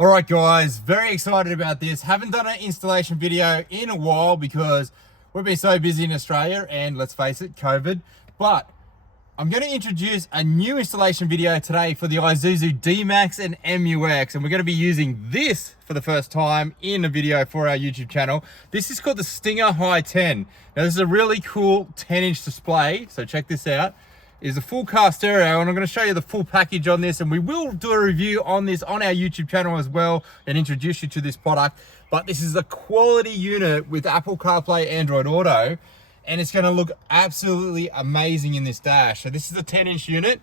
All right, guys, very excited about this. Haven't done an installation video in a while because we've been so busy in Australia and let's face it, COVID. But I'm going to introduce a new installation video today for the Isuzu Dmax and MUX, and we're going to be using this for the first time in a video for our YouTube channel. This is called the Stinger HEIGH10. Now, this is a really cool 10-inch display, so check this out. Is a full car stereo, and I'm going to show you the full package on this, and we will do a review on this on our YouTube channel as well and introduce you to this product. But this is a quality unit with Apple CarPlay Android Auto, and it's going to look absolutely amazing in this dash. So this is a 10-inch unit,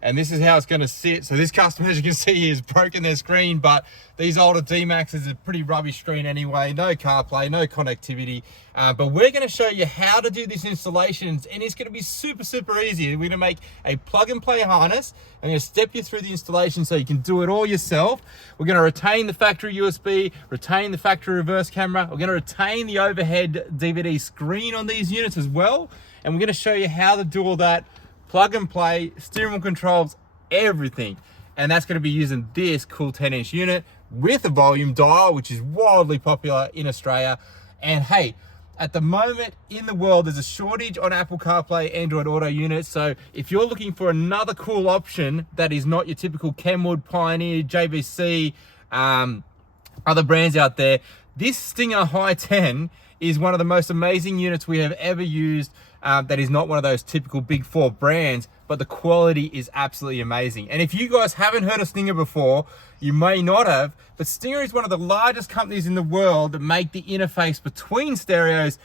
and this is how it's going to sit. So this customer, as you can see, has broken their screen, but these older D-Maxes are pretty rubbish screen anyway. No CarPlay, no connectivity. But we're going to show you how to do this installations, and it's going to be super easy. We're going to make a plug-and-play harness. I'm going to step you through the installation so you can do it all yourself. We're going to retain the factory USB, retain the factory reverse camera. We're going to retain the overhead DVD screen on these units as well. And we're going to show you how to do all that. Plug and play, steering wheel controls, everything. And that's going to be using this cool 10-inch unit with a volume dial, which is wildly popular in Australia. And hey, at the moment in the world, there's a shortage on Apple CarPlay Android Auto units. So if you're looking for another cool option that is not your typical Kenwood, Pioneer, JVC, other brands out there, this Stinger HEIGH10 is one of the most amazing units we have ever used. That is not one of those typical big four brands, but the quality is absolutely amazing. And if you guys haven't heard of Stinger before, you may not have, but Stinger is one of the largest companies in the world that make the interface between stereos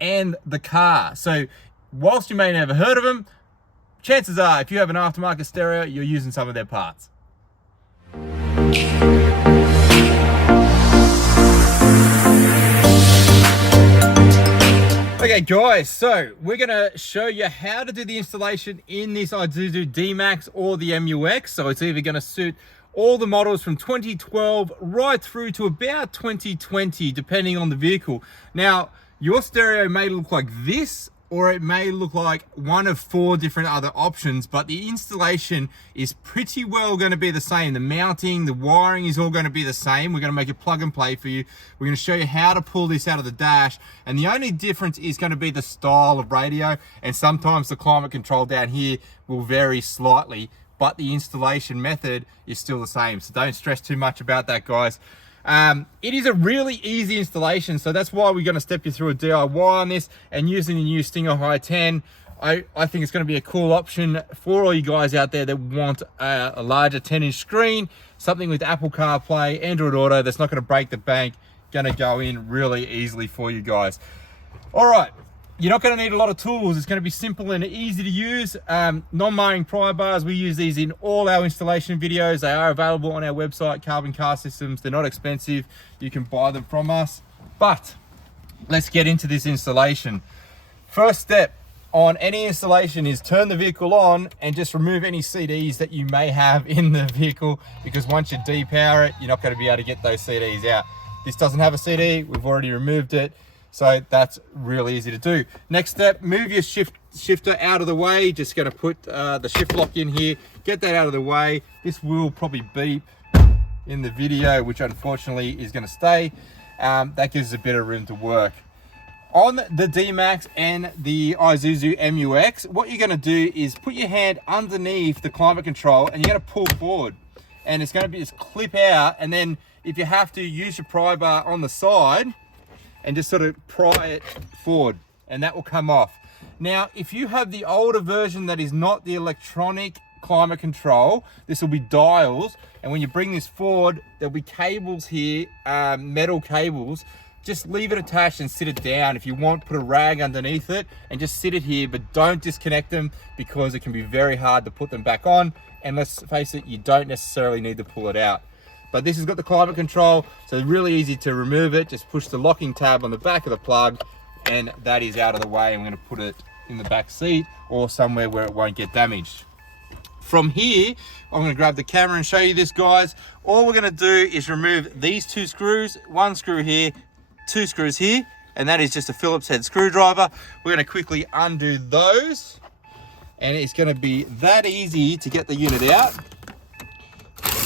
and the car. So whilst you may never heard of them, chances are if you have an aftermarket stereo, you're using some of their parts. Okay guys, so we're gonna show you how to do the installation in this Isuzu Dmax or the MUX. So it's either gonna suit all the models from 2012 right through to about 2020, depending on the vehicle. Now, your stereo may look like this, or it may look like one of 4 different other options, but the installation is pretty well gonna be the same. The mounting, the wiring is all gonna be the same. We're gonna make it plug and play for you. We're gonna show you how to pull this out of the dash, and the only difference is gonna be the style of radio, and sometimes the climate control down here will vary slightly, but the installation method is still the same. So don't stress too much about that, guys. It is a really easy installation, so that's why we're going to step you through a DIY on this, and using the new Stinger HEIGH10, I think it's going to be a cool option for all you guys out there that want a larger 10-inch screen, something with Apple CarPlay, Android Auto that's not going to break the bank, going to go in really easily for you guys. All right. You're not going to need a lot of tools. It's going to be simple and easy to use. Non-marring pry bars, we use these in all our installation videos. They are available on our website, Carbon Car Systems. They're not expensive. You can buy them from us. But let's get into this installation. First step on any installation is turn the vehicle on and just remove any CDs that you may have in the vehicle, because once you depower it, you're not going to be able to get those CDs out. This doesn't have a CD. We've already removed it. So that's really easy to do. Next step, move your shifter out of the way. Just going to put the shift lock in here, get that out of the way. This will probably beep in the video, which unfortunately is going to stay. That gives us a bit of room to work. On the Dmax and the Isuzu MUX, what you're going to do is put your hand underneath the climate control, and you're going to pull forward. And it's going to be just clip out, and then if you have to, use your pry bar on the side and just sort of pry it forward, and that will come off. Now, if you have the older version that is not the electronic climate control, this will be dials, and when you bring this forward, there'll be cables here, metal cables. Just leave it attached and sit it down. If you want, put a rag underneath it and just sit it here, but don't disconnect them, because it can be very hard to put them back on, and let's face it, you don't necessarily need to pull it out. But this has got the climate control, so it's really easy to remove it. Just push the locking tab on the back of the plug, and that is out of the way. I'm going to put it in the back seat or somewhere where it won't get damaged. From here, I'm going to grab the camera and show you this, guys. All we're going to do is remove these 2 screws, 1 screw here, 2 screws here, and that is just a Phillips head screwdriver. We're going to quickly undo those, and it's going to be that easy to get the unit out.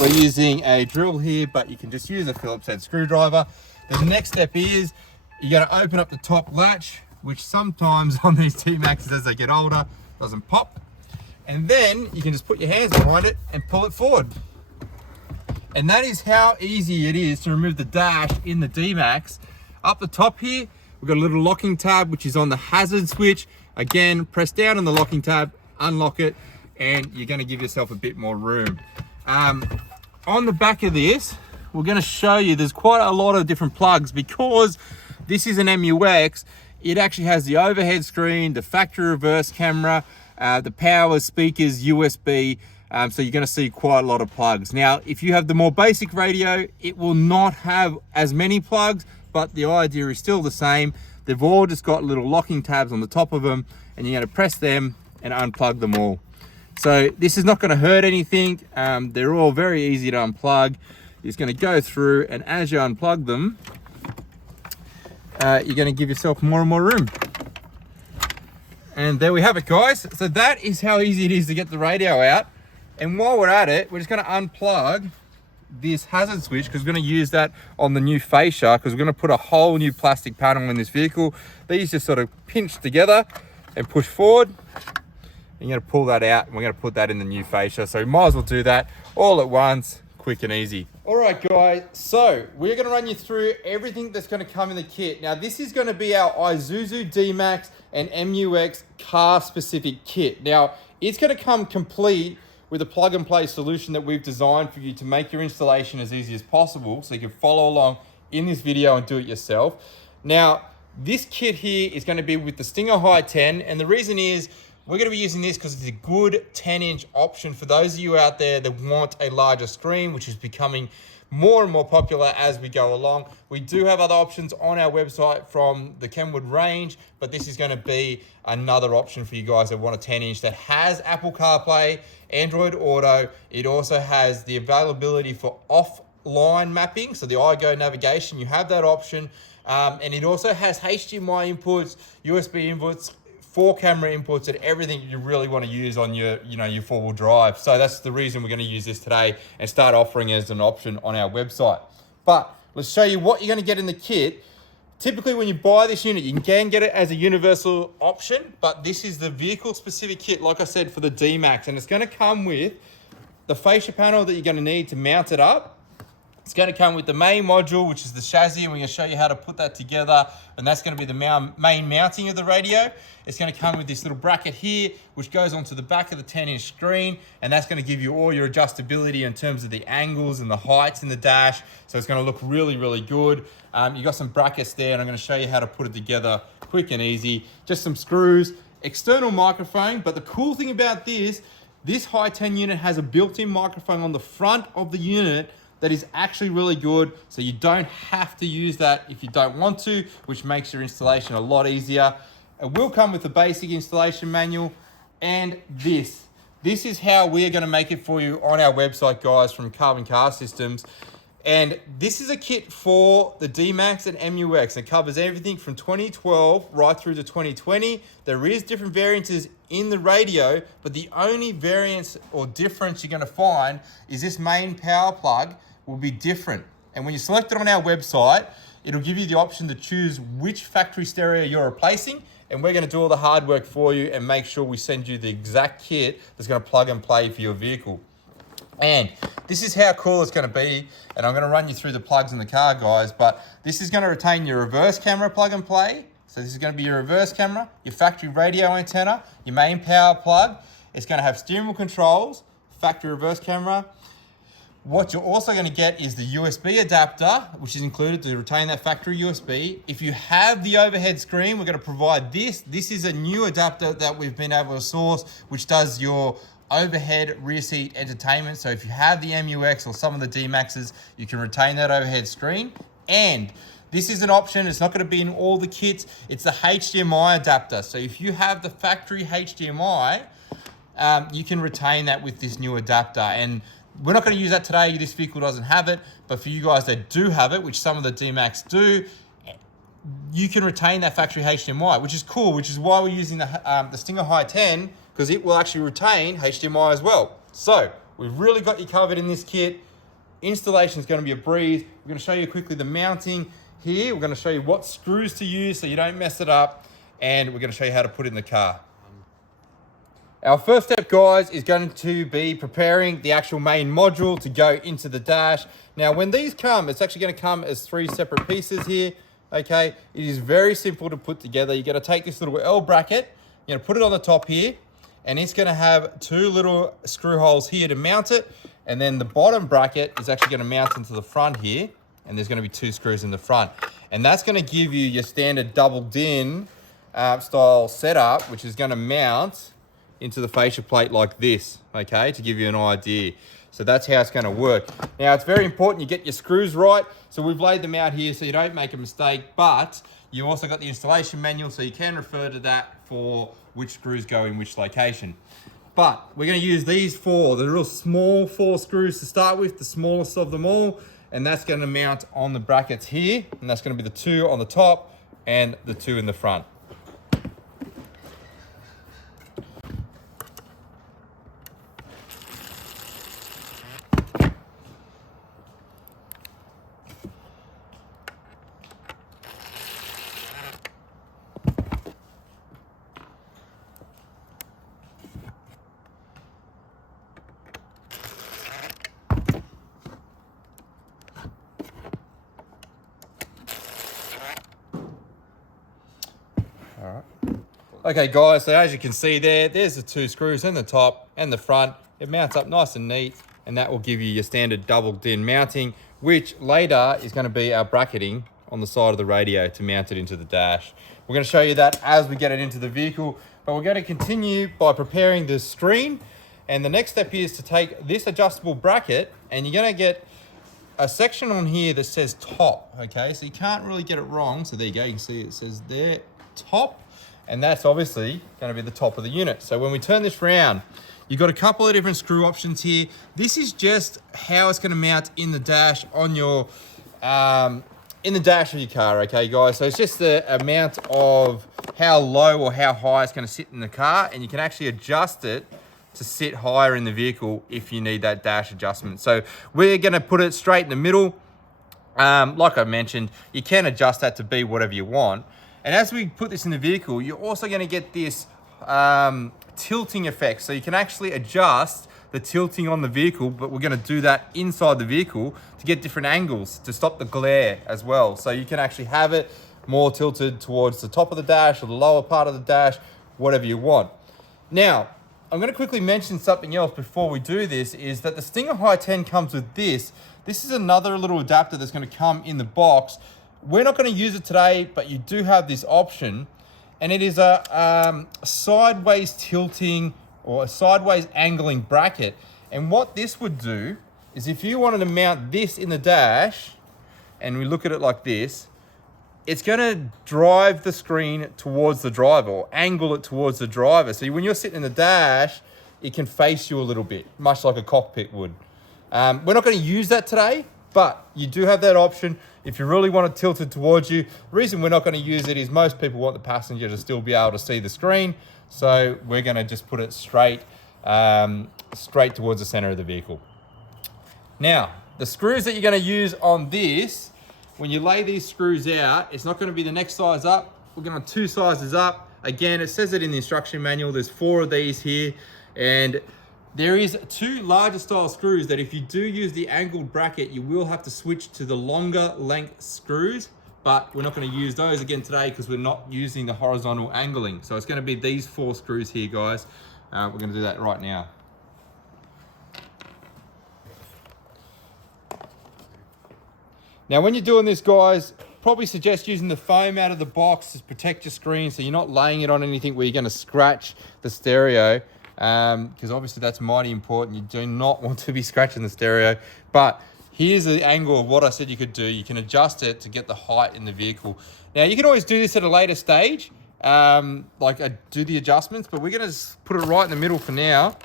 We're using a drill here, but you can just use a Phillips head screwdriver. The next step is you're going to open up the top latch, which sometimes on these Dmaxes as they get older doesn't pop. And then you can just put your hands behind it and pull it forward. And that is how easy it is to remove the dash in the Dmax. Up the top here, we've got a little locking tab, which is on the hazard switch. Again, press down on the locking tab, unlock it, and you're going to give yourself a bit more room. On the back of this, we're going to show you there's quite a lot of different plugs. Because this is an MUX, it actually has the overhead screen, the factory reverse camera, the power, speakers, USB. So you're going to see quite a lot of plugs. Now, if you have the more basic radio, it will not have as many plugs, but the idea is still the same. They've all just got little locking tabs on the top of them, and you're going to press them and unplug them all. So this is not going to hurt anything. They're all very easy to unplug. You're just going to go through, and as you unplug them, you're going to give yourself more and more room. And there we have it, guys. So that is how easy it is to get the radio out. And while we're at it, we're just going to unplug this hazard switch, because we're going to use that on the new fascia, because we're going to put a whole new plastic panel in this vehicle. These just sort of pinch together and push forward. And you're going to pull that out, and we're going to put that in the new fascia. So we might as well do that all at once, quick and easy. All right, guys, so we're going to run you through everything that's going to come in the kit. Now, this is going to be our Isuzu Dmax and MUX car specific kit. Now, it's going to come complete with a plug and play solution that we've designed for you to make your installation as easy as possible, so you can follow along in this video and do it yourself. Now, this kit here is going to be with the Stinger HEIGH10, and the reason is we're going to be using this because it's a good 10-inch option for those of you out there that want a larger screen, which is becoming more and more popular as we go along. We do have other options on our website from the Kenwood range, but this is going to be another option for you guys that want a 10-inch that has Apple CarPlay, Android Auto. It also has the availability for offline mapping, so the iGo navigation, you have that option. And it also has HDMI inputs, USB inputs, 4-camera inputs, and everything you really want to use on your, your four-wheel drive. So that's the reason we're going to use this today and start offering it as an option on our website. But let's show you what you're going to get in the kit. Typically, when you buy this unit, you can get it as a universal option, but this is the vehicle-specific kit, like I said, for the Dmax, and it's going to come with the fascia panel that you're going to need to mount it up. It's going to come with the main module, which is the chassis, and we're going to show you how to put that together, and that's going to be the main mounting of the radio. It's going to come with this little bracket here, which goes onto the back of the 10-inch screen, and that's going to give you all your adjustability in terms of the angles and the heights in the dash, so it's going to look really, really good. You got some brackets there, and I'm going to show you how to put it together quick and easy. Just some screws, external microphone, but the cool thing about this HEIGH10 unit has a built-in microphone on the front of the unit that is actually really good, so you don't have to use that if you don't want to, which makes your installation a lot easier. It will come with the basic installation manual, and this is how we're going to make it for you on our website, guys, from Carbon Car Systems. And this is a kit for the Dmax and MUX. It covers everything from 2012 right through to 2020. There is different variances in the radio, but the only variance or difference you're going to find is this main power plug will be different. And when you select it on our website, it'll give you the option to choose which factory stereo you're replacing, and we're going to do all the hard work for you and make sure we send you the exact kit that's going to plug and play for your vehicle. And this is how cool it's going to be, and I'm going to run you through the plugs in the car, guys, but this is going to retain your reverse camera plug and play. So this is going to be your reverse camera, your factory radio antenna, your main power plug. It's going to have steering wheel controls, factory reverse camera. What you're also going to get is the USB adapter, which is included to retain that factory USB. If you have the overhead screen, we're going to provide this. This is a new adapter that we've been able to source, which does your overhead rear seat entertainment. So if you have the MUX or some of the Dmaxes, you can retain that overhead screen. And this is an option. It's not going to be in all the kits. It's the HDMI adapter. So if you have the factory HDMI, you can retain that with this new adapter. And we're not going to use that today. This vehicle doesn't have it, but for you guys that do have it, which some of the Dmax do, you can retain that factory HDMI, which is cool, which is why we're using the Stinger HEIGH10, because it will actually retain HDMI as well. So we've really got you covered in this kit. Installation is going to be a breeze. We're going to show you quickly the mounting here. We're going to show you what screws to use so you don't mess it up. And we're going to show you how to put it in the car. Our first step, guys, is going to be preparing the actual main module to go into the dash. Now, when these come, it's actually going to come as 3 separate pieces here, okay? It is very simple to put together. You're going to take this little L bracket, you're going to put it on the top here, and it's going to have 2 little screw holes here to mount it, and then the bottom bracket is actually going to mount into the front here, and there's going to be 2 screws in the front. And that's going to give you your standard double DIN style setup, which is going to mount into the fascia plate like this, okay, to give you an idea. So that's how it's going to work. Now, it's very important you get your screws right. So we've laid them out here so you don't make a mistake, but you also got the installation manual, so you can refer to that for which screws go in which location. But we're going to use these 4, the real small 4 screws to start with, the smallest of them all, and that's going to mount on the brackets here, and that's going to be the 2 on the top and the 2 in the front. Okay guys, so as you can see there's the 2 screws in the top and the front. It mounts up nice and neat, and that will give you your standard double DIN mounting, which later is going to be our bracketing on the side of the radio to mount it into the dash. We're going to show you that as we get it into the vehicle, but we're going to continue by preparing the screen. And the next step here is to take this adjustable bracket, and you're going to get a section on here that says top, okay? So you can't really get it wrong. So there you go, you can see it says there, top. And that's obviously going to be the top of the unit. So when we turn this round, you've got a couple of different screw options here. This is just how it's going to mount in the dash on your, in the dash of your car, okay guys? So it's just the amount of how low or how high it's going to sit in the car, and you can actually adjust it to sit higher in the vehicle if you need that dash adjustment. So we're going to put it straight in the middle. Like I mentioned, you can adjust that to be whatever you want. And as we put this in the vehicle, you're also going to get this tilting effect. So you can actually adjust the tilting on the vehicle, but we're going to do that inside the vehicle to get different angles to stop the glare as well. So you can actually have it more tilted towards the top of the dash or the lower part of the dash, whatever you want. Now, I'm going to quickly mention something else before we do this, is that the Stinger HEIGH10 comes with this. This is another little adapter that's going to come in the box. We're not going to use it today, but you do have this option, and it is a sideways tilting or a sideways angling bracket. And what this would do is, if you wanted to mount this in the dash, and we look at it like this, it's going to drive the screen towards the driver, or angle it towards the driver. So when you're sitting in the dash, it can face you a little bit, much like a cockpit would. We're not going to use that today, but you do have that option if you really want it tilted towards you. The reason we're not going to use it is most people want the passenger to still be able to see the screen. So we're going to just put it straight towards the center of the vehicle. Now, the screws that you're going to use on this, when you lay these screws out, it's not going to be the next size up. We're going to 2 sizes up. Again, it says it in the instruction manual. There's 4 of these here, and there is 2 larger style screws that if you do use the angled bracket, you will have to switch to the longer length screws, but we're not going to use those again today because we're not using the horizontal angling. So it's going to be these 4 screws here, guys. We're going to do that right now. Now, when you're doing this, guys, probably suggest using the foam out of the box to protect your screen so you're not laying it on anything where you're going to scratch the stereo. Because obviously that's mighty important. You do not want to be scratching the stereo. But here's the angle of what I said you could do. You can adjust it to get the height in the vehicle. Now, you can always do this at a later stage, do the adjustments, but we're going to put it right in the middle for now,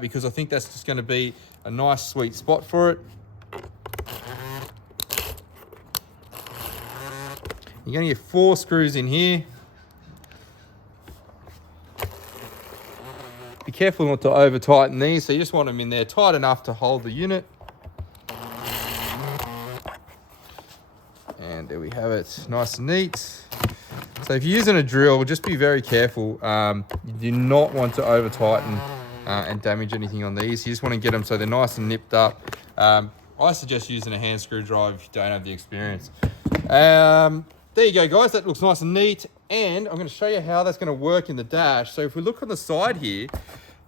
because I think that's just going to be a nice sweet spot for it. You're going to get 4 screws in here. Be careful not to over tighten these. So you just want them in there tight enough to hold the unit. And there we have it, nice and neat. So if you're using a drill, just be very careful. You do not want to over tighten and damage anything on these. You just want to get them so they're nice and nipped up. I suggest using a hand screwdriver if you don't have the experience. There you go, guys. That looks nice and neat. And I'm going to show you how that's going to work in the dash. So if we look on the side here,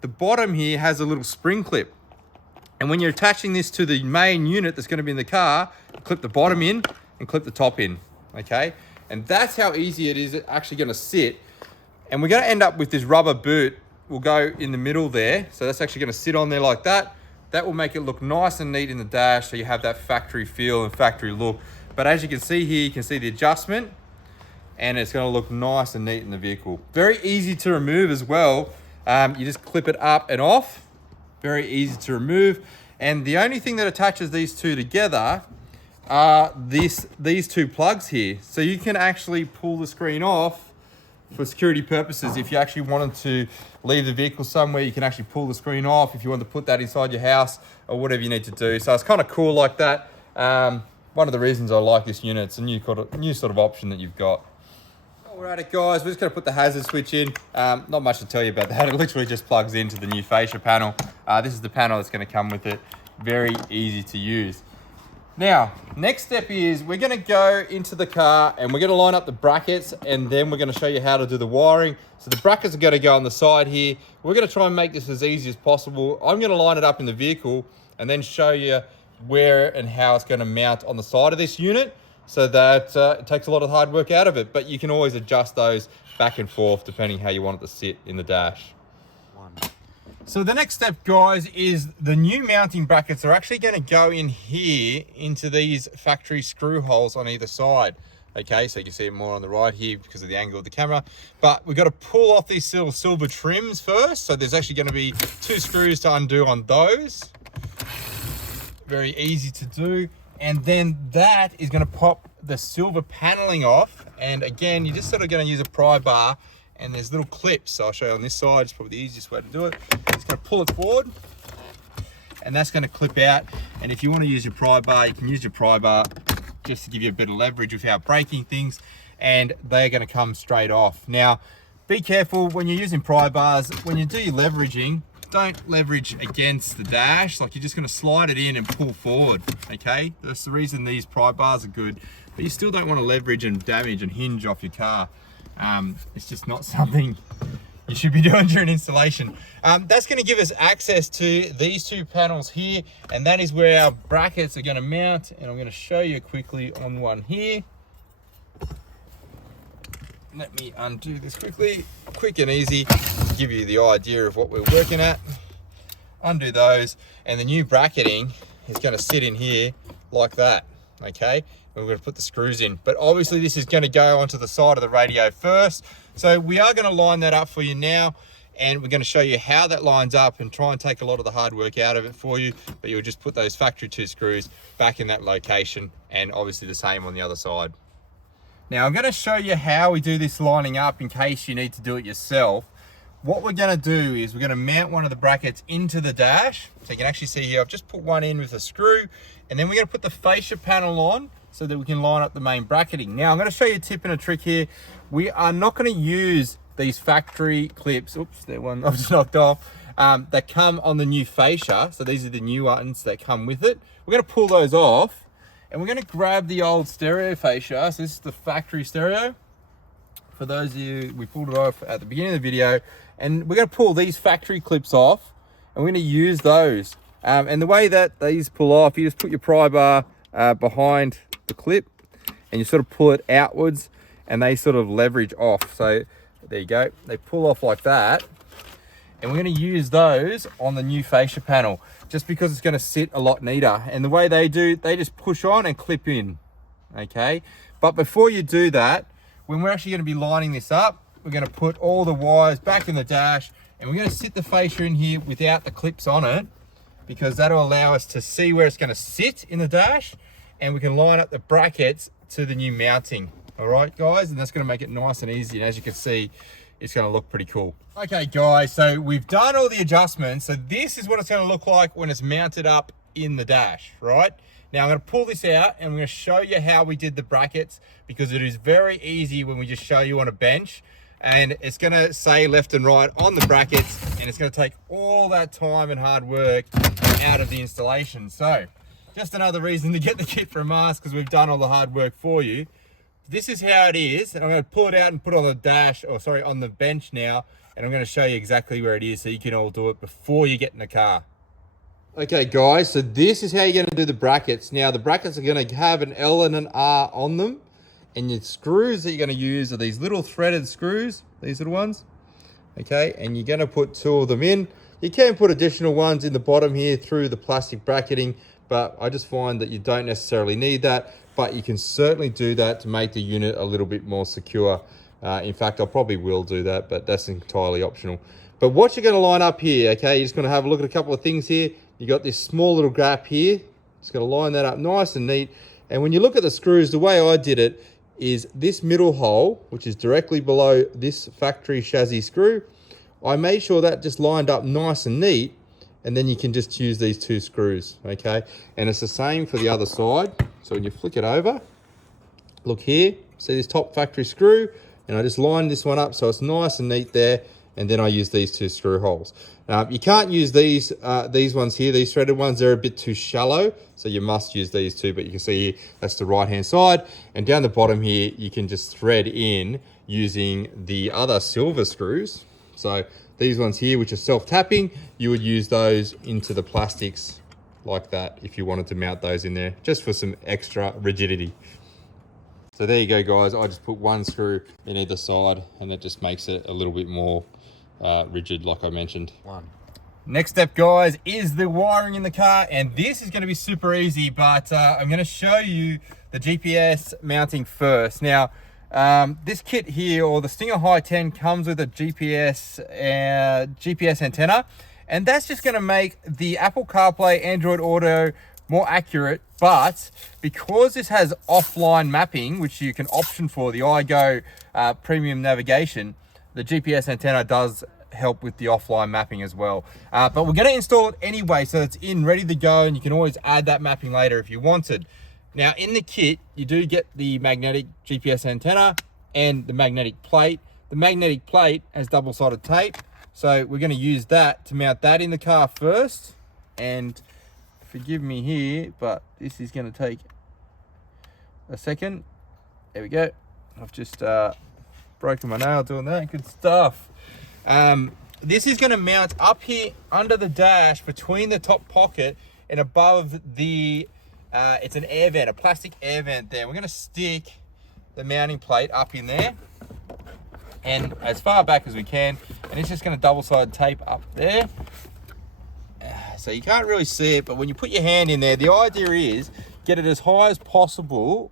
the bottom here has a little spring clip. And when you're attaching this to the main unit that's going to be in the car, clip the bottom in and clip the top in, okay? And that's how easy it is actually going to sit. And we're going to end up with this rubber boot. Will go in the middle there. So that's actually going to sit on there like that. That will make it look nice and neat in the dash, so you have that factory feel and factory look. But as you can see here, you can see the adjustment, and it's going to look nice and neat in the vehicle. Very easy to remove as well. You just clip it up and off. Very easy to remove. And the only thing that attaches these two together are these two plugs here. So you can actually pull the screen off for security purposes. If you actually wanted to leave the vehicle somewhere, you can actually pull the screen off if you want to put that inside your house or whatever you need to do. So it's kind of cool like that. One of the reasons I like this unit, it's a new sort of option that you've got. Alrighty guys, we're just going to put the hazard switch in. Not much to tell you about that. It literally just plugs into the new fascia panel. This is the panel that's going to come with it. Very easy to use. Now, next step is we're going to go into the car and we're going to line up the brackets, and then we're going to show you how to do the wiring. So the brackets are going to go on the side here. We're going to try and make this as easy as possible. I'm going to line it up in the vehicle and then show you where and how it's going to mount on the side of this unit, so that it takes a lot of hard work out of it. But you can always adjust those back and forth depending how you want it to sit in the dash. So the next step, guys, is the new mounting brackets are actually going to go in here into these factory screw holes on either side. Okay, so you can see it more on the right here because of the angle of the camera. But we've got to pull off these little silver trims first. So there's actually going to be 2 screws to undo on those. Very easy to do. And then that is going to pop the silver paneling off. And again, you're just sort of going to use a pry bar, and there's little clips. So I'll show you on this side. It's probably the easiest way to do it. Just going to pull it forward, and that's going to clip out. And if you want to use your pry bar, you can use your pry bar just to give you a bit of leverage without breaking things, and they're going to come straight off. Now, be careful when you're using pry bars. When you do your leveraging, don't leverage against the dash. Like, you're just going to slide it in and pull forward. Okay, that's the reason these pry bars are good. But you still don't want to leverage and damage and hinge off your car. It's just not something you should be doing during installation. That's going to give us access to these 2 panels here, and that is where our brackets are going to mount. And I'm going to show you quickly on one here. Let me undo this quickly, quick and easy, to give you the idea of what we're working at. Undo those, and the new bracketing is going to sit in here like that. Okay, we're going to put the screws in, but obviously this is going to go onto the side of the radio first. So we are going to line that up for you now, and we're going to show you how that lines up and try and take a lot of the hard work out of it for you. But you'll just put those factory 2 screws back in that location, and obviously the same on the other side. Now I'm going to show you how we do this lining up in case you need to do it yourself. What we're going to do is we're going to mount one of the brackets into the dash. So you can actually see here, I've just put one in with a screw, and then we're going to put the fascia panel on so that we can line up the main bracketing. Now I'm going to show you a tip and a trick here. We are not going to use these factory clips. Oops, that one I've just knocked off. That come on the new fascia. So these are the new ones that come with it. We're going to pull those off. And we're going to grab the old stereo fascia. So this is the factory stereo. For those of you, we pulled it off at the beginning of the video. And we're going to pull these factory clips off, and we're going to use those. And the way that these pull off, you just put your pry bar behind the clip, and you sort of pull it outwards, and they sort of leverage off. So there you go. They pull off like that. And we're going to use those on the new fascia panel, just because it's going to sit a lot neater. And the way they do, they just push on and clip in, okay? But before you do that, when we're actually going to be lining this up, we're going to put all the wires back in the dash, and we're going to sit the fascia in here without the clips on it, because that'll allow us to see where it's going to sit in the dash, and we can line up the brackets to the new mounting. All right, guys, and that's going to make it nice and easy. And as you can see, it's going to look pretty cool. Okay guys, so we've done all the adjustments. So this is what it's going to look like when it's mounted up in the dash, right? Now I'm going to pull this out and I'm going to show you how we did the brackets, because it is very easy when we just show you on a bench, and it's going to say left and right on the brackets, and it's going to take all that time and hard work out of the installation. So just another reason to get the kit from us, because we've done all the hard work for you. This is how it is, and I'm going to pull it out and put it on the dash, or sorry, on the bench now, and I'm going to show you exactly where it is so you can all do it before you get in the car. Okay guys, so this is how you're going to do the brackets. Now the brackets are going to have an L and an R on them, and your screws that you're going to use are these little threaded screws, these little ones. Okay, and you're going to put 2 of them in. You can put additional ones in the bottom here through the plastic bracketing, but I just find that you don't necessarily need that, but you can certainly do that to make the unit a little bit more secure. In fact, I probably will do that, but that's entirely optional. But what you're going to line up here, okay, you're just going to have a look at a couple of things here. You got this small little gap here. Just going to line that up nice and neat. And when you look at the screws, the way I did it is this middle hole, which is directly below this factory chassis screw, I made sure that just lined up nice and neat, and then you can just use these 2 screws, okay? And it's the same for the other side. So when you flick it over, look here, see this top factory screw, and I just lined this one up so it's nice and neat there, and then I use these 2 screw holes. You can't use these ones here, these threaded ones, they're a bit too shallow, so you must use these 2, but you can see here, that's the right-hand side, and down the bottom here, you can just thread in using the other silver screws. So these ones here, which are self-tapping, you would use those into the plastics like that if you wanted to mount those in there, just for some extra rigidity. So there you go guys, I just put 1 screw in either side, and it just makes it a little bit more rigid, like I mentioned. Next step guys is the wiring in the car, and this is going to be super easy, but I'm going to show you the GPS mounting first. Now this kit here, or the Stinger HEIGH10, comes with a GPS antenna, and that's just going to make the Apple CarPlay Android Auto more accurate. But because this has offline mapping, which you can option for, the iGo premium navigation, the GPS antenna does help with the offline mapping as well. But we're going to install it anyway, so it's in ready to go, and you can always add that mapping later if you wanted. Now in the kit, you do get the magnetic GPS antenna and the magnetic plate. The magnetic plate has double-sided tape, so we're going to use that to mount that in the car first. And forgive me here, but this is going to take a second. There we go. I've just broken my nail doing that. Good stuff. This is going to mount up here under the dash between the top pocket and above the it's an air vent, a plastic air vent there. We're going to stick the mounting plate up in there and as far back as we can, and it's just going to double-sided tape up there. So you can't really see it, but when you put your hand in there, the idea is get it as high as possible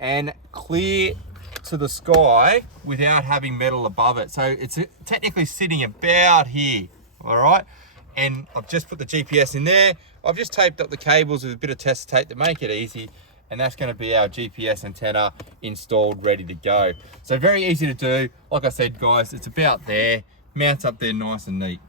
and clear to the sky without having metal above it. So it's technically sitting about here, all right? And I've just put the GPS in there. I've just taped up the cables with a bit of test tape to make it easy, and that's going to be our GPS antenna installed, ready to go. So very easy to do. Like I said, guys, it's about there, mounts up there nice and neat.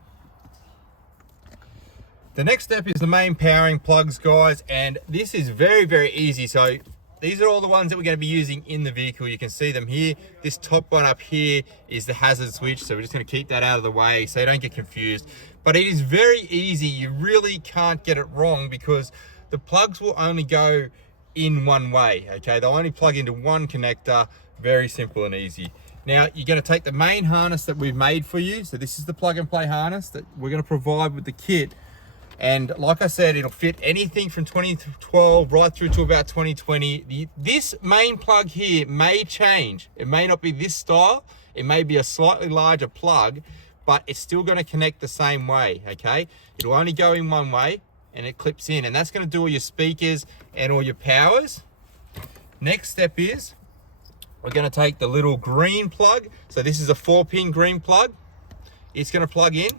The next step is the main powering plugs, guys, and this is very, very easy. So these are all the ones that we're going to be using in the vehicle. You can see them here. This top one up here is the hazard switch, so we're just going to keep that out of the way so you don't get confused. But it is very easy. You really can't get it wrong because the plugs will only go in one way, okay? They'll only plug into one connector. Very simple and easy. Now, you're going to take the main harness that we've made for you. So this is the plug and play harness that we're going to provide with the kit. And like I said, it'll fit anything from 2012 right through to about 2020. This main plug here may change. It may not be this style. It may be a slightly larger plug, but it's still going to connect the same way, okay? It'll only go in one way and it clips in, and that's going to do all your speakers and all your powers. Next step is we're going to take the little green plug. So this is a 4-pin green plug. It's going to plug in.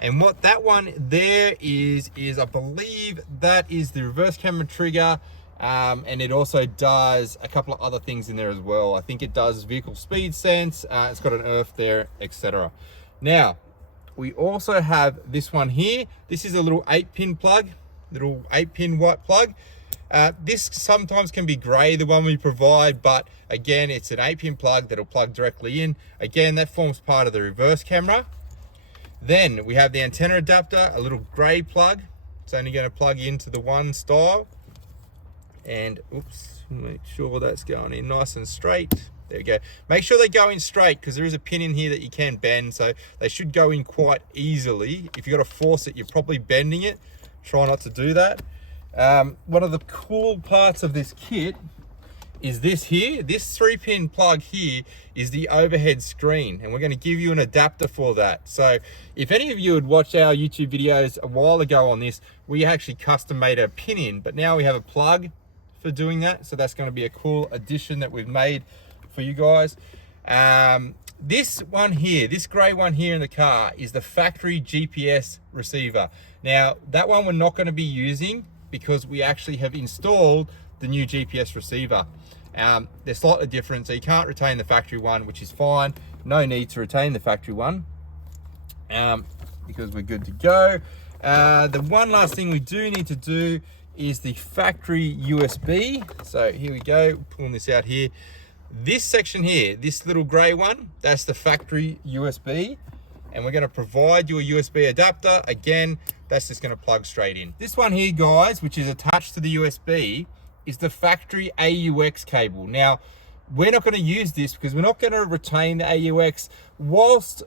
And what that one there is I believe that is the reverse camera trigger And it also does a couple of other things in there as well. I think it does vehicle speed sense, it's got an earth there, etc. Now, we also have this one here. This is a little 8-pin plug, little 8-pin white plug. This sometimes can be gray, the one we provide, but again, it's an 8-pin plug that'll plug directly in. Again, that forms part of the reverse camera. Then we have the antenna adapter, a little gray plug. It's only going to plug into the one style. And oops, make sure that's going in nice and straight. There we go. Make sure they go in straight, because there is a pin in here that you can bend, so they should go in quite easily. If you've got to force it, you're probably bending it. Try not to do that. One of the cool parts of this kit is this here. This 3-pin plug here is the overhead screen, and we're going to give you an adapter for that. So if any of you had watched our YouTube videos a while ago on this, we actually custom made a pin in, but now we have a plug for doing that. So that's going to be a cool addition that we've made for you guys. This one here, this gray one here in the car, is the factory GPS receiver. Now that one we're not going to be using because we actually have installed the new GPS receiver. They're slightly different, so you can't retain the factory one, which is fine. No need to retain the factory one because we're good to go. The one last thing we do need to do is the factory USB. So here we go, pulling this out here. This section here, this little gray one, that's the factory USB, and we're going to provide you a USB adapter. Again, that's just going to plug straight in. This one here, guys, which is attached to the USB, is the factory AUX cable. Now, we're not going to use this because we're not going to retain the AUX. Whilst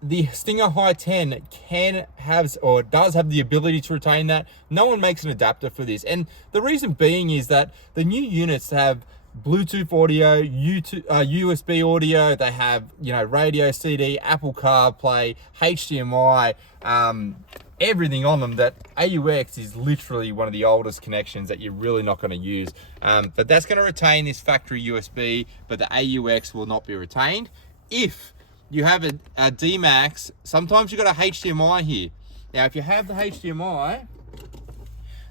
the Stinger HEIGH10 can have, or does have the ability to retain that, no one makes an adapter for this. And the reason being is that the new units have Bluetooth audio, USB audio, they have, you know, radio, CD, Apple CarPlay, HDMI, everything on them. That AUX is literally one of the oldest connections that you're really not going to use. But that's going to retain this factory USB, but the AUX will not be retained. If you have a Dmax, sometimes you've got a HDMI here. Now, if you have the HDMI,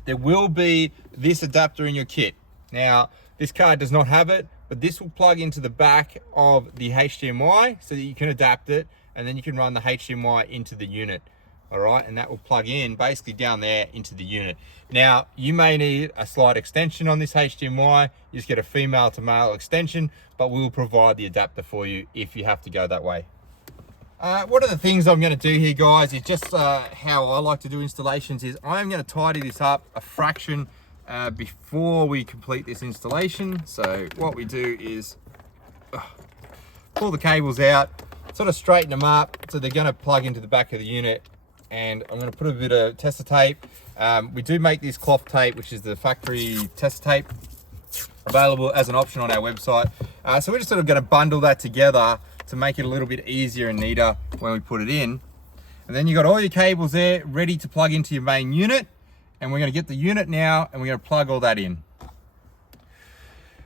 there will be this adapter in your kit. Now, this car does not have it, but this will plug into the back of the HDMI so that you can adapt it, and then you can run the HDMI into the unit. All right, and that will plug in basically down there into the unit. Now, you may need a slight extension on this HDMI. You just get a female to male extension, but we'll provide the adapter for you if you have to go that way. One of the things I'm going to do here, guys, is just how I like to do installations is I'm going to tidy this up a fraction before we complete this installation. So what we do is pull the cables out, sort of straighten them up so they're going to plug into the back of the unit. And I'm going to put a bit of tester tape. We do make this cloth tape, which is the factory tester tape, available as an option on our website. So we're just sort of going to bundle that together to make it a little bit easier and neater when we put it in. And then you've got all your cables there ready to plug into your main unit. And we're going to get the unit now and we're going to plug all that in.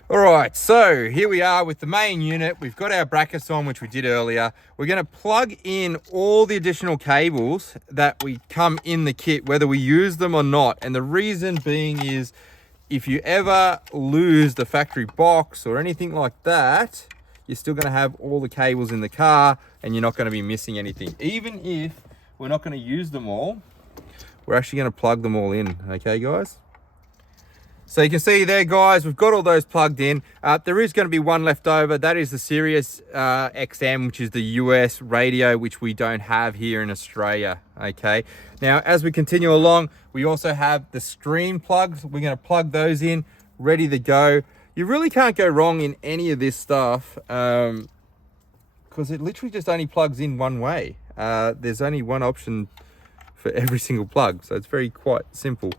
All right, so here we are with the main unit. We've got our brackets on, which we did earlier. We're going to plug in all the additional cables that we come in the kit, whether we use them or not. And the reason being is if you ever lose the factory box or anything like that, you're still going to have all the cables in the car and you're not going to be missing anything. Even if we're not going to use them all, we're actually going to plug them all in. Okay, guys? So you can see there, guys, we've got all those plugged in. There is going to be one left over. That is the Sirius XM, which is the US radio, which we don't have here in Australia. Okay. Now, as we continue along, we also have the screen plugs. We're going to plug those in, ready to go. You really can't go wrong in any of this stuff because it literally just only plugs in one way. There's only one option for every single plug, so it's quite simple.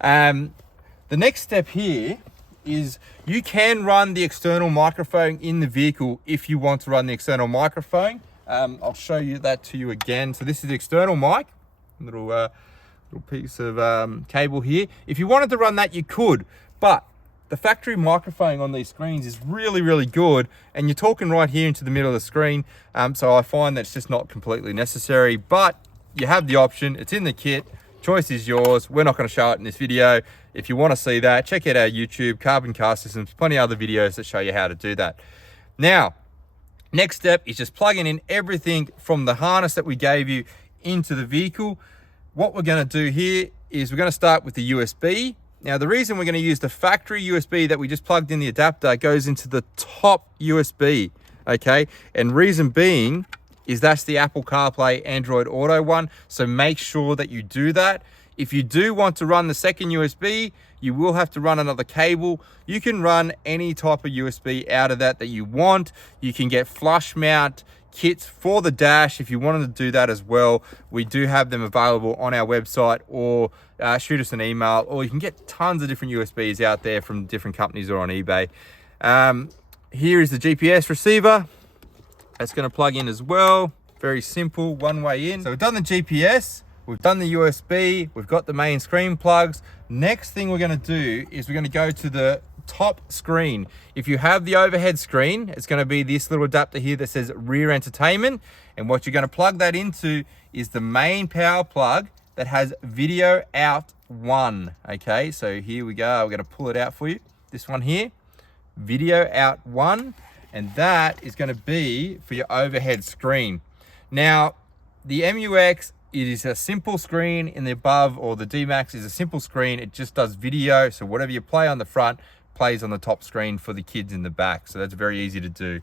The next step here is you can run the external microphone in the vehicle if you want to run the external microphone. I'll show you that to you again. So this is the external mic, little piece of cable here. If you wanted to run that, you could, but the factory microphone on these screens is really, really good, and you're talking right here into the middle of the screen. So I find that's just not completely necessary, but you have the option. It's in the kit. choice is yours. We're not going to show it in this video. If you want to see that, check out our YouTube, Carbon Car Systems, plenty of other videos that show you how to do that. Now, next step is just plugging in everything from the harness that we gave you into the vehicle. What we're going to do here is we're going to start with the USB. Now, the reason we're going to use the factory USB that we just plugged in the adapter goes into the top USB, okay? And reason being is that's the Apple CarPlay Android Auto one. So make sure that you do that. If you do want to run the second USB, you will have to run another cable. You can run any type of USB out of that you want. You can get flush mount kits for the dash if you wanted to do that as well. We do have them available on our website, or shoot us an email, or you can get tons of different USBs out there from different companies or on eBay. Here is the GPS receiver. That's going to plug in as well. Very simple, one way in. So we've done the GPS, we've done the USB, we've got the main screen plugs. Next thing we're going to do is we're going to go to the top screen. If you have the overhead screen, it's going to be this little adapter here that says rear entertainment. And what you're going to plug that into is the main power plug that has video out 1. Okay, so here we go. We're going to pull it out for you. This one here, video out 1. And that is going to be for your overhead screen. Now, the MUX, it is a simple screen in the above, or the Dmax is a simple screen. It just does video. So whatever you play on the front plays on the top screen for the kids in the back. So that's very easy to do.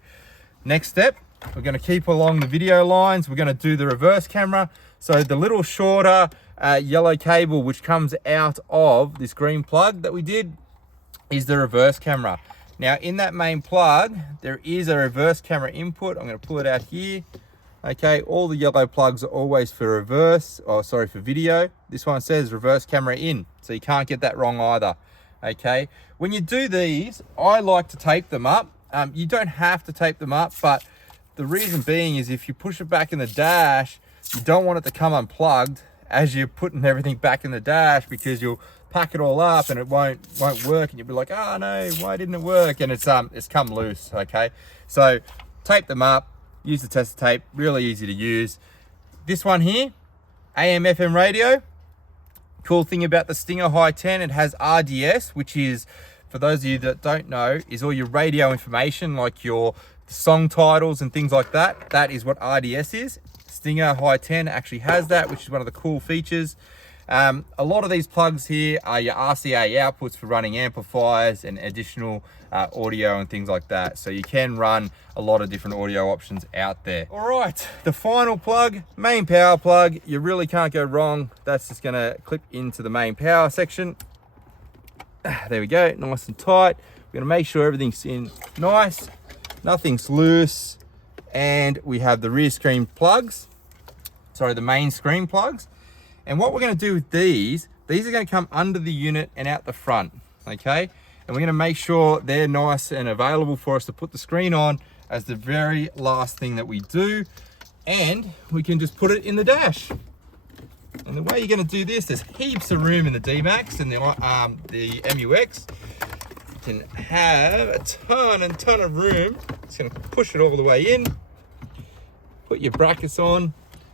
Next step, we're going to keep along the video lines. We're going to do the reverse camera. So the little shorter yellow cable which comes out of this green plug that we did is the reverse camera. Now, in that main plug, there is a reverse camera input. I'm going to pull it out here. Okay, all the yellow plugs are always for for video. This one says reverse camera in, so you can't get that wrong either. Okay, when you do these, I like to tape them up. You don't have to tape them up, but the reason being is if you push it back in the dash, you don't want it to come unplugged as you're putting everything back in the dash, because you'll pack it all up and it won't work, and you'll be like, oh no, why didn't it work? And it's come loose. Okay, so tape them up, use the tester tape, really easy to use. This one here, AM FM radio. Cool thing about the Stinger HEIGH10, it has RDS, which is, for those of you that don't know, is all your radio information, like your song titles and things like that. That is what RDS is. Stinger HEIGH10 actually has that, which is one of the cool features. A lot of these plugs here are your RCA outputs for running amplifiers and additional audio and things like that. So you can run a lot of different audio options out there. All right, the final plug, main power plug. You really can't go wrong. That's just gonna clip into the main power section. There we go, nice and tight. We're gonna make sure everything's in nice, nothing's loose. And we have the rear screen plugs, the main screen plugs. And what we're going to do with these are going to come under the unit and out the front, okay? And we're going to make sure they're nice and available for us to put the screen on as the very last thing that we do. And we can just put it in the dash. And the way you're going to do this, there's heaps of room in the Dmax and the MUX. You can have a ton of room. Just going to push it all the way in. Put your brackets on.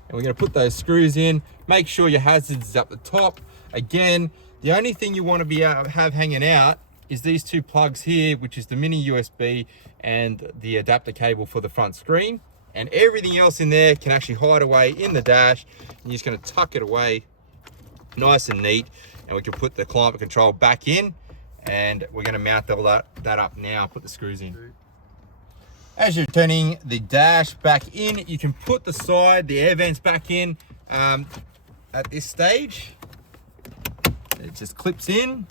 And we're going to put those screws in. Make sure your hazards is up the top. Again, the only thing you want to be able to have hanging out is these two plugs here, which is the mini USB and the adapter cable for the front screen. And everything else in there can actually hide away in the dash. And you're just going to tuck it away nice and neat. And we can put the climate control back in. And we're going to mount all that up now. Put the screws in. As you're turning the dash back in, you can put the air vents back in. At this stage, it just clips in.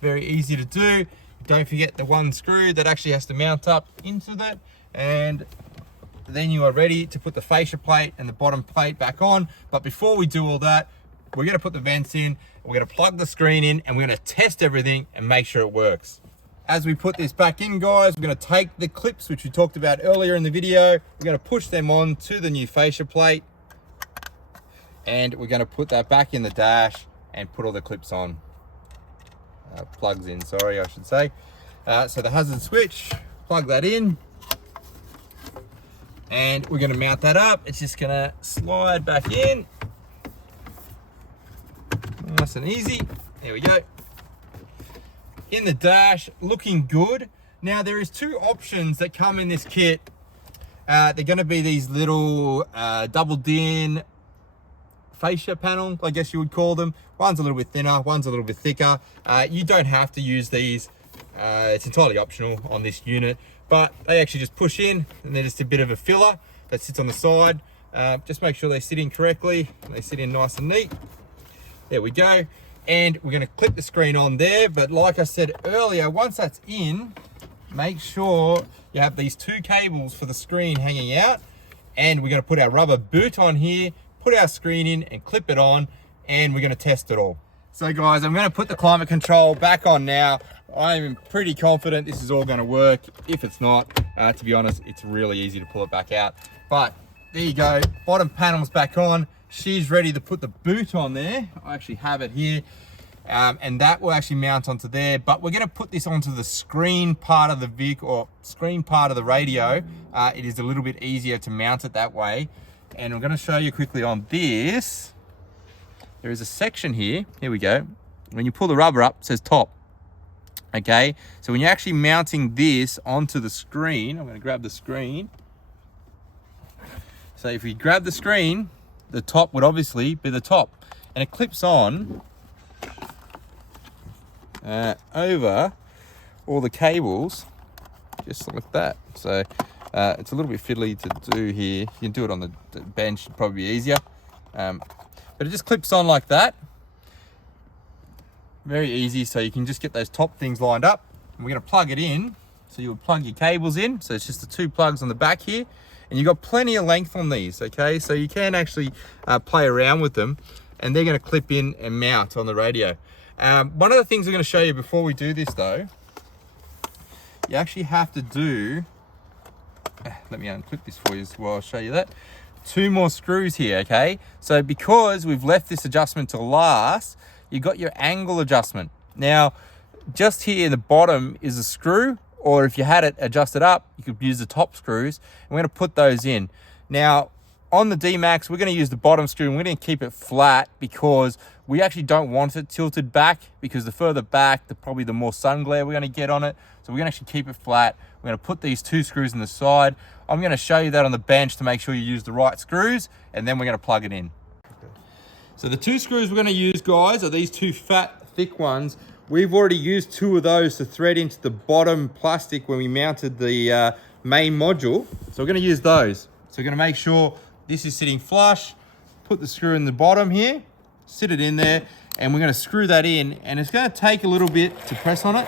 Very easy to do. Don't forget the one screw that actually has to mount up into that, and then you are ready to put the fascia plate and the bottom plate back on. But before we do all that, we're going to put the vents in, we're going to plug the screen in, and we're going to test everything and make sure it works. As we put this back in, guys, we're going to take the clips which we talked about earlier in the video, we're going to push them on to the new fascia plate, and we're going to put that back in the dash and put all the clips on. Plugs in, sorry, I should say. So the hazard switch, plug that in, and we're going to mount that up. It's just going to slide back in. Nice and easy. There we go. In the dash, looking good. Now there is two options that come in this kit. They're going to be these little double din fascia panel, I guess you would call them. One's a little bit thinner, one's a little bit thicker. You don't have to use these. It's entirely optional on this unit, but they actually just push in, and they're just a bit of a filler that sits on the side. Just make sure they sit in correctly. They sit in nice and neat. There we go. And we're going to clip the screen on there, but like I said earlier, once that's in, make sure you have these two cables for the screen hanging out, and we're going to put our rubber boot on here, put our screen in and clip it on, and we're going to test it all. So guys, I'm going to put the climate control back on now. I'm pretty confident this is all going to work. If it's not, to be honest, it's really easy to pull it back out. But there you go, bottom panel's back on. She's ready to put the boot on there. I actually have it here. And that will actually mount onto there, but we're going to put this onto the screen part of the vehicle, or screen part of the radio. It is a little bit easier to mount it that way. And I'm going to show you quickly on this. There is a section here. Here we go. When you pull the rubber up, it says top. Okay, so when you're actually mounting this onto the screen, I'm going to grab the screen. So if we grab the screen, the top would obviously be the top, and it clips on over all the cables, just like that. So it's a little bit fiddly to do here. You can do it on the bench, it'd probably be easier. But it just clips on like that. Very easy, so you can just get those top things lined up. And we're going to plug it in. So you'll plug your cables in. So it's just the two plugs on the back here. And you've got plenty of length on these, okay? So you can actually play around with them. And they're going to clip in and mount on the radio. One of the things I'm going to show you before we do this though, you actually have to do, let me unclip this for you as well, I'll show you that. Two more screws here, okay? So because we've left this adjustment to last, you've got your angle adjustment. Now, just here in the bottom is a screw, or if you had it adjusted up, you could use the top screws. And we're going to put those in. Now, on the Dmax, we're going to use the bottom screw, and we're going to keep it flat because we actually don't want it tilted back, because the further back, probably the more sun glare we're going to get on it. So we're going to actually keep it flat. We're going to put these two screws in the side. I'm going to show you that on the bench to make sure you use the right screws, and then we're going to plug it in. So the two screws we're going to use, guys, are these two fat, thick ones. We've already used two of those to thread into the bottom plastic when we mounted the main module. So we're going to use those. So we're going to make sure this is sitting flush. Put the screw in the bottom here, sit it in there, and we're going to screw that in. And it's going to take a little bit to press on it,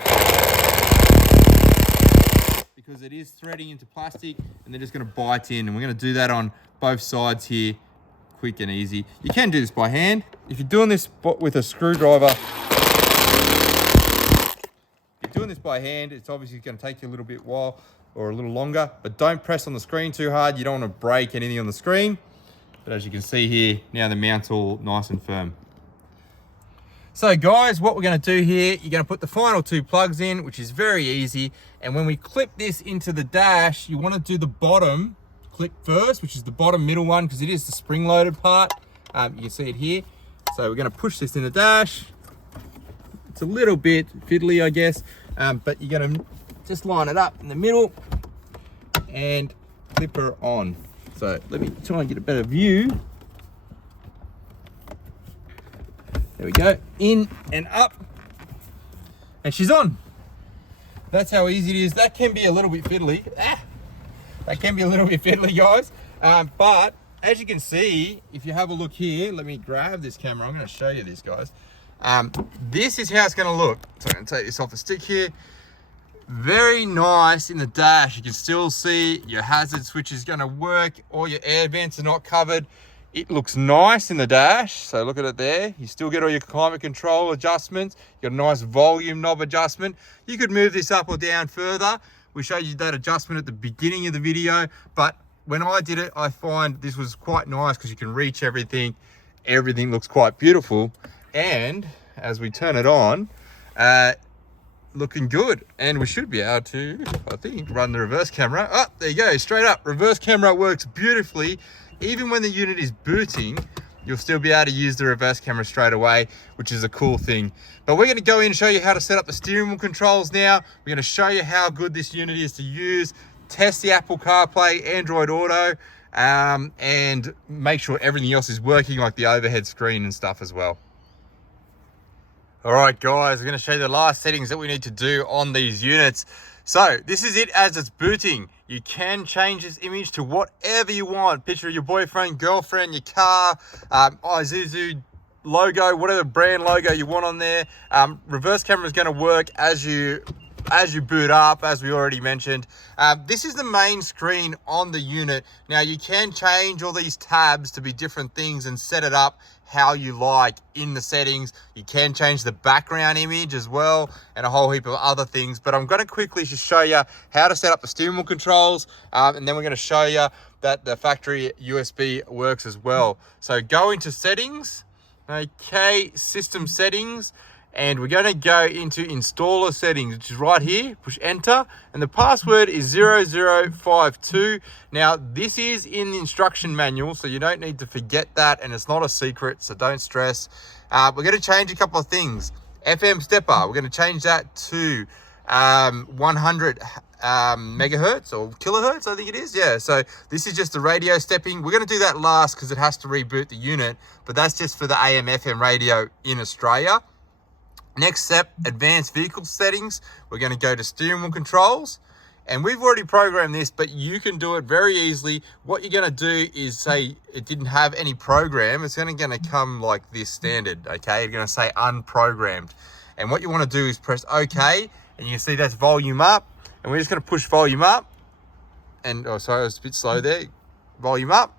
because it is threading into plastic, and they're just going to bite in. And we're going to do that on both sides here, quick and easy. You can do this by hand. If you're doing this with a screwdriver, by hand, it's obviously going to take you a little bit while, or a little longer, but don't press on the screen too hard. You don't want to break anything on the screen. But as you can see here, now the mount's all nice and firm. So guys, what we're going to do here, you're going to put the final two plugs in, which is very easy. And when we clip this into the dash, you want to do the bottom clip first, which is the bottom middle one, because it is the spring-loaded part. You can see it here. So we're going to push this in the dash. It's a little bit fiddly, I guess, but you're going to just line it up in the middle and clip her on. So let me try and get a better view. There we go, in and up, and she's on. That's how easy it is. That can be a little bit fiddly. That can be a little bit fiddly, guys. But as you can see, if you have a look here, let me grab this camera. I'm going to show you this, guys. This is how it's going to look. So I'm going to take this off the stick here. Very nice in the dash. You can still see your hazard switch is going to work. All your air vents are not covered. It looks nice in the dash. So look at it there. You still get all your climate control adjustments. You got a nice volume knob adjustment. You could move this up or down further. We showed you that adjustment at the beginning of the video, but when I did it, I find this was quite nice because you can reach everything. Everything looks quite beautiful. And as we turn it on, looking good. And we should be able to, I think, run the reverse camera. Oh, there you go, straight up. Reverse camera works beautifully. Even when the unit is booting, you'll still be able to use the reverse camera straight away, which is a cool thing. But we're going to go in and show you how to set up the steering wheel controls now. We're going to show you how good this unit is to use, test the Apple CarPlay Android Auto, and make sure everything else is working, like the overhead screen and stuff as well. All right, guys, I'm going to show you the last settings that we need to do on these units. So this is it as it's booting. You can change this image to whatever you want. Picture of your boyfriend, girlfriend, your car, Isuzu logo, whatever brand logo you want on there. Reverse camera is going to work as you boot up, as we already mentioned. This is the main screen on the unit. Now you can change all these tabs to be different things and set it up how you like in the settings. You can change the background image as well and a whole heap of other things, but I'm going to quickly just show you how to set up the steering wheel controls, and then we're going to show you that the factory USB works as well. So go into settings, okay, system settings, and we're going to go into installer settings, which is right here. Push enter, and the password is 0052. Now this is in the instruction manual, so you don't need to forget that, and it's not a secret, so don't stress. We're going to change a couple of things. FM stepper, we're going to change that to 100 megahertz or kilohertz, I think it is. Yeah, so this is just the radio stepping. We're going to do that last because it has to reboot the unit, but that's just for the AM FM radio in Australia. Next step, advanced vehicle settings. We're going to go to steering wheel controls, and we've already programmed this, but you can do it very easily. What you're going to do is say it didn't have any program. It's going to come like this standard, okay? You're going to say unprogrammed. And what you want to do is press OK, and you can see that's volume up, and we're just going to push volume up. And, oh, sorry, I was a bit slow there. Volume up,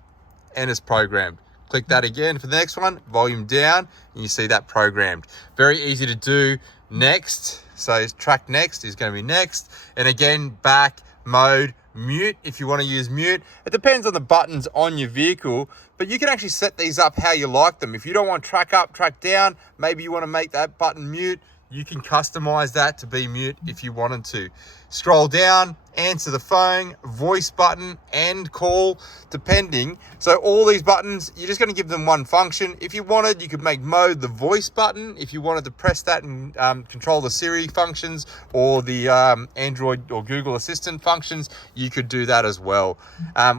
and it's programmed. Click that again for the next one, volume down, and you see that programmed. Very easy to do. Next, so track next is going to be next. And again, back, mode, mute if you want to use mute. It depends on the buttons on your vehicle, but you can actually set these up how you like them. If you don't want track up, track down, maybe you want to make that button mute, you can customize that to be mute if you wanted to. Scroll down, answer the phone, voice button, and call, depending. So all these buttons, you're just going to give them one function. If you wanted, you could make mode the voice button. If you wanted to press that and control the Siri functions or the Android or Google Assistant functions, you could do that as well.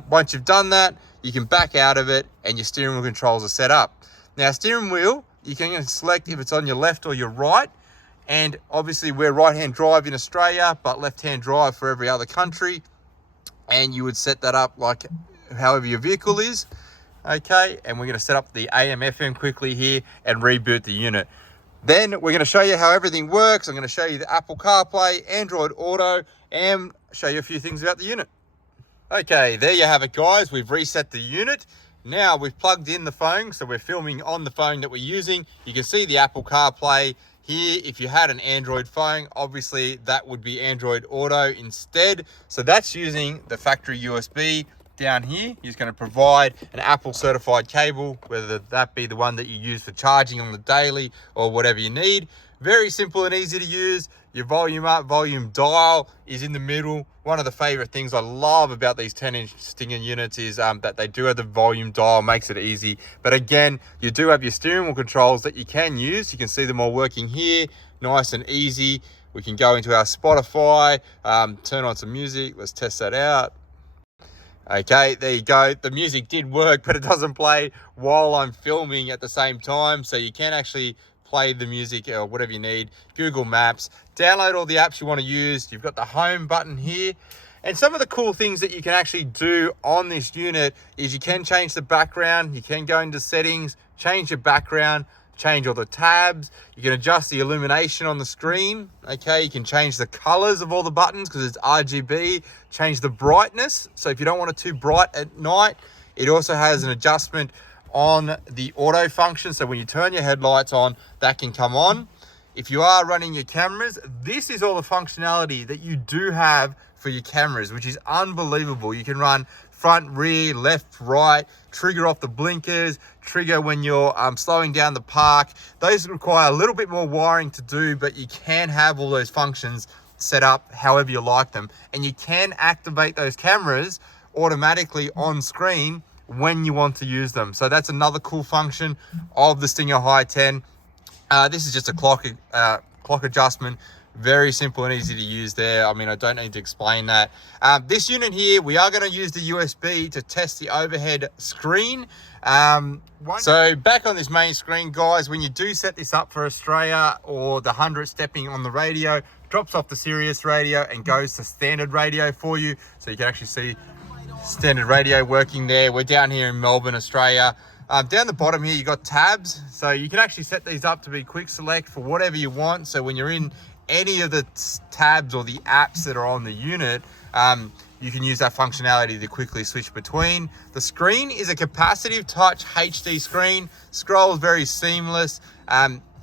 Once you've done that, you can back out of it and your steering wheel controls are set up. Now, steering wheel, you can select if it's on your left or your right. And obviously we're right-hand drive in Australia, but left-hand drive for every other country. And you would set that up like however your vehicle is. Okay, and we're going to set up the AM FM quickly here and reboot the unit. Then we're going to show you how everything works. I'm going to show you the Apple CarPlay, Android Auto, and show you a few things about the unit. Okay, there you have it, guys. We've reset the unit. Now we've plugged in the phone, so we're filming on the phone that we're using. You can see the Apple CarPlay here. If you had an Android phone, obviously that would be Android Auto instead. So that's using the factory USB. Down here, you're just going to provide an Apple certified cable, whether that be the one that you use for charging on the daily or whatever you need. Very simple and easy to use. Your volume up, volume dial is in the middle. One of the favorite things I love about these 10-inch Stinger units is that they do have the volume dial, makes it easy. But again, you do have your steering wheel controls that you can use. You can see them all working here, nice and easy. We can go into our Spotify, turn on some music. Let's test that out. Okay, there you go. The music did work, but it doesn't play while I'm filming at the same time. So you can actually play the music or whatever you need. Google Maps, download all the apps you want to use. You've got the home button here. And some of the cool things that you can actually do on this unit is you can change the background. You can go into settings, change your background, change all the tabs. You can adjust the illumination on the screen. Okay, you can change the colors of all the buttons because it's RGB. Change the brightness. So if you don't want it too bright at night, it also has an adjustment on the auto function. So when you turn your headlights on, that can come on. If you are running your cameras, this is all the functionality that you do have for your cameras, which is unbelievable. You can run front, rear, left, right, trigger off the blinkers, trigger when you're slowing down the park. Those require a little bit more wiring to do, but you can have all those functions set up however you like them. And you can activate those cameras automatically on screen when you want to use them. So that's another cool function of the Stinger HEIGH10. This is just a clock adjustment. Very simple and easy to use there. I mean, I don't need to explain that. This unit here, we are going to use the USB to test the overhead screen. So back on this main screen, guys, when you do set this up for Australia or the 100 stepping on the radio, drops off the Sirius radio and goes to standard radio for you. So you can actually see standard radio working there. We're down here in Melbourne, Australia. Down the bottom here, you got tabs. So you can actually set these up to be quick select for whatever you want. So when you're in any of the tabs or the apps that are on the unit, you can use that functionality to quickly switch between. The screen is a capacitive touch HD screen. Scrolls very seamless.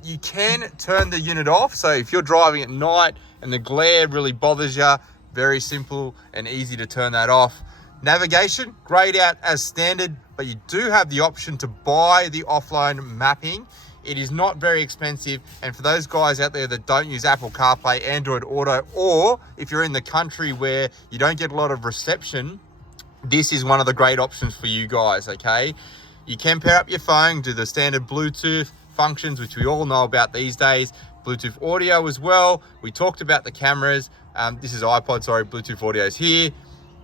You can turn the unit off. So if you're driving at night and the glare really bothers you, very simple and easy to turn that off. Navigation, grayed out as standard, but you do have the option to buy the offline mapping. It is not very expensive, and for those guys out there that don't use Apple CarPlay Android Auto, or if you're in the country where you don't get a lot of reception, this is one of the great options for you guys, okay? You can pair up your phone, do the standard Bluetooth functions, which we all know about these days, Bluetooth audio as well. We talked about the cameras. This is iPod, sorry, Bluetooth audio is here.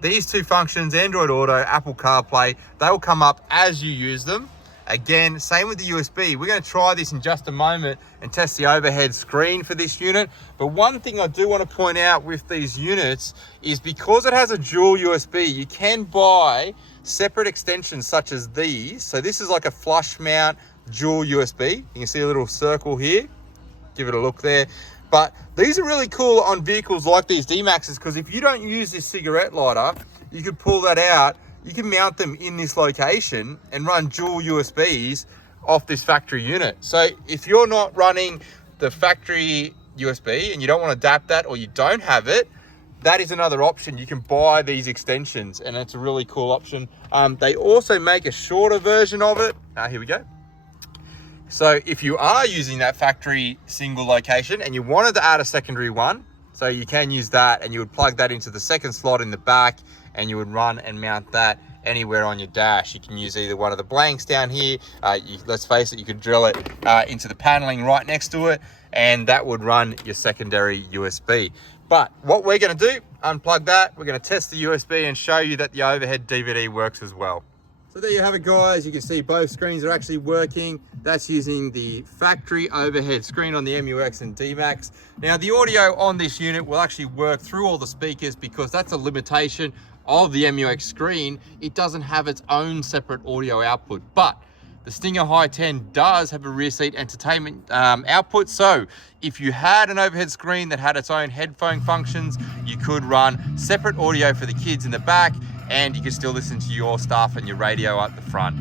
These two functions, Android Auto, Apple CarPlay, they will come up as you use them. Again, same with the USB. We're going to try this in just a moment and test the overhead screen for this unit. But one thing I do want to point out with these units is because it has a dual USB, you can buy separate extensions such as these. So this is like a flush mount dual USB. You can see a little circle here. Give it a look there. But these are really cool on vehicles like these D-Maxes, because if you don't use this cigarette lighter, you could pull that out. You can mount them in this location and run dual USBs off this factory unit. So if you're not running the factory USB and you don't want to adapt that, or you don't have it, that is another option. You can buy these extensions, and it's a really cool option. They also make a shorter version of it. Here we go. So if you are using that factory single location and you wanted to add a secondary one, so you can use that, and you would plug that into the second slot in the back, and you would run and mount that anywhere on your dash. You can use either one of the blanks down here. Let's face it, you could drill it into the paneling right next to it, and that would run your secondary USB. But what we're going to do, unplug that, we're going to test the USB and show you that the overhead DVD works as well. So there you have it, guys. You can see both screens are actually working. That's using the factory overhead screen on the MUX and D-Max. Now, the audio on this unit will actually work through all the speakers, because that's a limitation of the MUX screen. It doesn't have its own separate audio output, but the Stinger HEIGH10 does have a rear seat entertainment output. So if you had an overhead screen that had its own headphone functions, you could run separate audio for the kids in the back, and you can still listen to your stuff and your radio at the front.